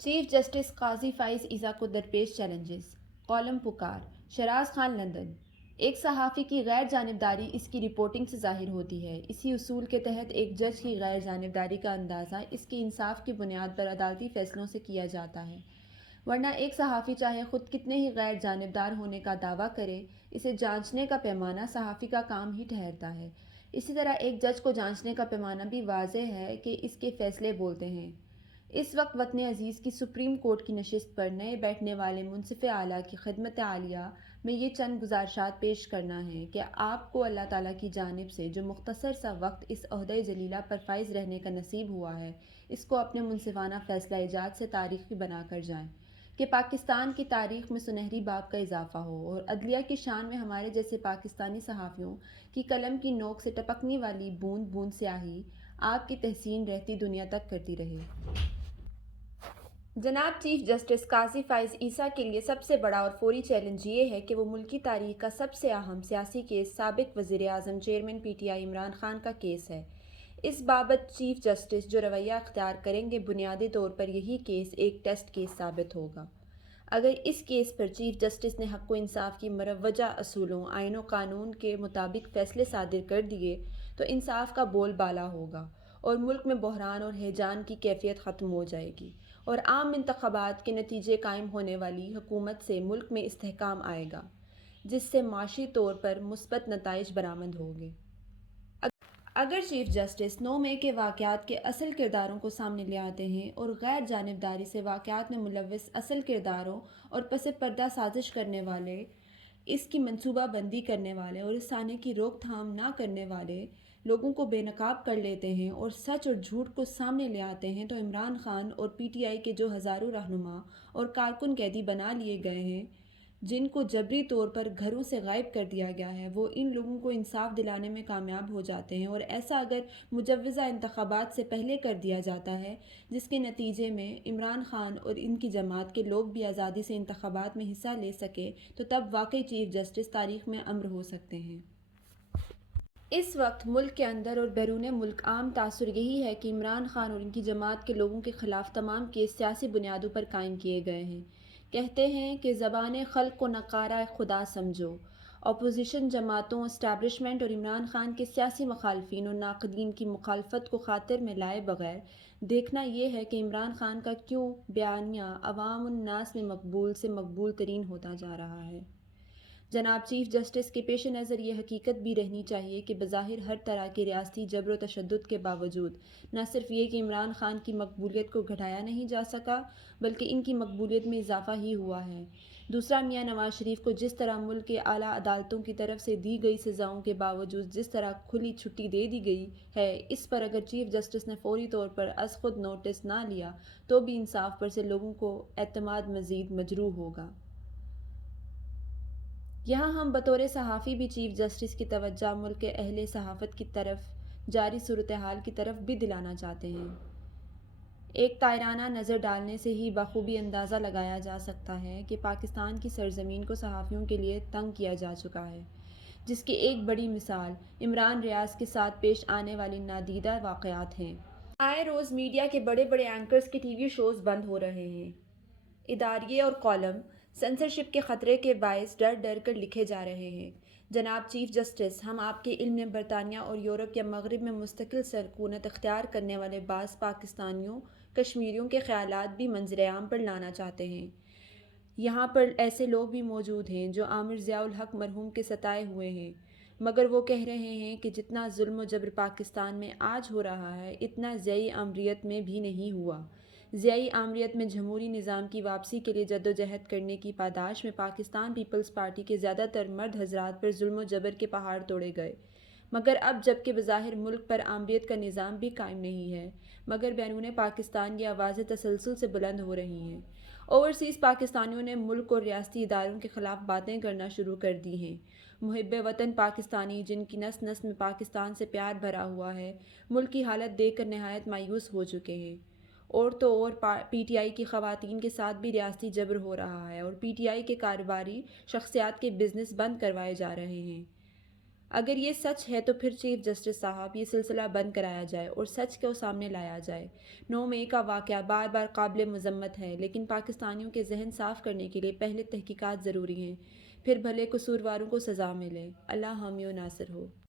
Chief justice قاضی فائز عیسیٰ کو درپیش challenges. Column پکار، شراز خان لندن۔ ایک صحافی کی غیر جانبداری اس کی رپورٹنگ سے ظاہر ہوتی ہے۔ اسی اصول کے تحت ایک جج کی غیر جانبداری کا اندازہ اس کے انصاف کی بنیاد پر عدالتی فیصلوں سے کیا جاتا ہے، ورنہ ایک صحافی چاہے خود کتنے ہی غیر جانبدار ہونے کا دعویٰ کرے، اسے جانچنے کا پیمانہ صحافی کا کام ہی ٹھہرتا ہے۔ اسی طرح ایک جج کو جانچنے کا پیمانہ بھی واضح ہے کہ اس کے فیصلے بولتے ہیں۔ اس وقت وطن عزیز کی سپریم کورٹ کی نشست پر نئے بیٹھنے والے منصف اعلیٰ کی خدمت عالیہ میں یہ چند گزارشات پیش کرنا ہے کہ آپ کو اللہ تعالیٰ کی جانب سے جو مختصر سا وقت اس عہدۂ جلیلہ پر فائز رہنے کا نصیب ہوا ہے، اس کو اپنے منصفانہ فیصلہ ایجاد سے تاریخی بنا کر جائیں کہ پاکستان کی تاریخ میں سنہری باب کا اضافہ ہو اور عدلیہ کی شان میں ہمارے جیسے پاکستانی صحافیوں کی قلم کی نوک سے ٹپکنے والی بوند بوند سیاہی آپ کی تحسین رہتی دنیا تک کرتی رہے۔ جناب چیف جسٹس قاضی فائز عیسیٰ کے لیے سب سے بڑا اور فوری چیلنج یہ ہے کہ وہ ملکی تاریخ کا سب سے اہم سیاسی کیس سابق وزیر اعظم chairman P T I Imran Khan کا کیس ہے۔ اس بابت چیف جسٹس جو رویہ اختیار کریں گے، بنیادی طور پر یہی کیس ایک ٹیسٹ کیس ثابت ہوگا۔ اگر اس کیس پر چیف جسٹس نے حق و انصاف کی مروجہ اصولوں، آئین و قانون کے مطابق فیصلے صادر کر دیے تو انصاف کا بول بالا ہوگا اور ملک میں بحران اور ہیجان کی کیفیت ختم ہو جائے گی اور عام انتخابات کے نتیجے قائم ہونے والی حکومت سے ملک میں استحکام آئے گا، جس سے معاشی طور پر مثبت نتائج برآمد ہوں گے۔ اگر چیف جسٹس 9 مئی کے واقعات کے اصل کرداروں کو سامنے لے آتے ہیں اور غیر جانبداری سے واقعات میں ملوث اصل کرداروں اور پس پردہ سازش کرنے والے، اس کی منصوبہ بندی کرنے والے اور اس سانحے کی روک تھام نہ کرنے والے لوگوں کو بے نقاب کر لیتے ہیں اور سچ اور جھوٹ کو سامنے لے آتے ہیں، تو عمران خان اور پی ٹی آئی کے جو ہزاروں رہنما اور کارکن قیدی بنا لیے گئے ہیں، جن کو جبری طور پر گھروں سے غائب کر دیا گیا ہے، وہ ان لوگوں کو انصاف دلانے میں کامیاب ہو جاتے ہیں۔ اور ایسا اگر مجوزہ انتخابات سے پہلے کر دیا جاتا ہے، جس کے نتیجے میں عمران خان اور ان کی جماعت کے لوگ بھی آزادی سے انتخابات میں حصہ لے سکے، تو تب واقعی چیف جسٹس تاریخ میں امر ہو سکتے ہیں۔ اس وقت ملک کے اندر اور بیرون ملک عام تاثر یہی ہے کہ عمران خان اور ان کی جماعت کے لوگوں کے خلاف تمام کیس سیاسی بنیادوں پر قائم کیے گئے ہیں۔ کہتے ہیں کہ زبان خلق کو نقارہ خدا سمجھو۔ اپوزیشن جماعتوں، اسٹیبلشمنٹ اور عمران خان کے سیاسی مخالفین اور ناقدین کی مخالفت کو خاطر میں لائے بغیر دیکھنا یہ ہے کہ عمران خان کا کیوں بیانیہ عوام الناس میں مقبول سے مقبول ترین ہوتا جا رہا ہے۔ جناب چیف جسٹس کے پیش نظر یہ حقیقت بھی رہنی چاہیے کہ بظاہر ہر طرح کے ریاستی جبر و تشدد کے باوجود نہ صرف یہ کہ عمران خان کی مقبولیت کو گھٹایا نہیں جا سکا، بلکہ ان کی مقبولیت میں اضافہ ہی ہوا ہے۔ دوسرا، میاں نواز شریف کو جس طرح ملک کے اعلیٰ عدالتوں کی طرف سے دی گئی سزاؤں کے باوجود جس طرح کھلی چھٹی دے دی گئی ہے، اس پر اگر چیف جسٹس نے فوری طور پر از خود نوٹس نہ لیا تو بھی انصاف پر سے لوگوں کو اعتماد مزید مجروح ہوگا۔ یہاں ہم بطور صحافی بھی چیف جسٹس کی توجہ ملک کے اہل صحافت کی طرف جاری صورتحال کی طرف بھی دلانا چاہتے ہیں۔ ایک طائرانہ نظر ڈالنے سے ہی بخوبی اندازہ لگایا جا سکتا ہے کہ پاکستان کی سرزمین کو صحافیوں کے لیے تنگ کیا جا چکا ہے، جس کی ایک بڑی مثال عمران ریاض کے ساتھ پیش آنے والی نادیدہ واقعات ہیں۔ آئے روز میڈیا کے بڑے بڑے اینکرز کے ٹی وی شوز بند ہو رہے ہیں۔ اداریے اور کالم سنسرشپ کے خطرے کے باعث ڈر ڈر کر لکھے جا رہے ہیں۔ جناب چیف جسٹس، ہم آپ کے علم میں برطانیہ اور یورپ یا مغرب میں مستقل سکونت اختیار کرنے والے بعض پاکستانیوں، کشمیریوں کے خیالات بھی منظر عام پر لانا چاہتے ہیں۔ یہاں پر ایسے لوگ بھی موجود ہیں جو عامر ضیاء الحق مرحوم کے ستائے ہوئے ہیں، مگر وہ کہہ رہے ہیں کہ جتنا ظلم و جبر پاکستان میں آج ہو رہا ہے، اتنا ضیائی آمریت میں بھی نہیں ہوا۔ ضیائی آمریت میں جمہوری نظام کی واپسی کے لیے جدوجہد کرنے کی پاداش میں پاکستان پیپلز پارٹی کے زیادہ تر مرد حضرات پر ظلم و جبر کے پہاڑ توڑے گئے، مگر اب جب کہ بظاہر ملک پر آمریت کا نظام بھی قائم نہیں ہے، مگر بیرون پاکستان یہ آوازیں تسلسل سے بلند ہو رہی ہیں۔ اوورسیز پاکستانیوں نے ملک اور ریاستی اداروں کے خلاف باتیں کرنا شروع کر دی ہیں۔ محب وطن پاکستانی جن کی نس نس میں پاکستان سے پیار بھرا ہوا ہے، ملک کی حالت دیکھ کر نہایت مایوس ہو چکے ہیں۔ اور تو اور پی ٹی آئی کی خواتین کے ساتھ بھی ریاستی جبر ہو رہا ہے اور پی ٹی آئی کے کاروباری شخصیات کے بزنس بند کروائے جا رہے ہیں۔ اگر یہ سچ ہے تو پھر چیف جسٹس صاحب یہ سلسلہ بند کرایا جائے اور سچ کو سامنے لایا جائے۔ 9 مئی کا واقعہ بار بار قابل مذمت ہے، لیکن پاکستانیوں کے ذہن صاف کرنے کے لیے پہلے تحقیقات ضروری ہیں، پھر بھلے قصورواروں کو سزا ملے۔ اللہ حامی و ناصر ہو۔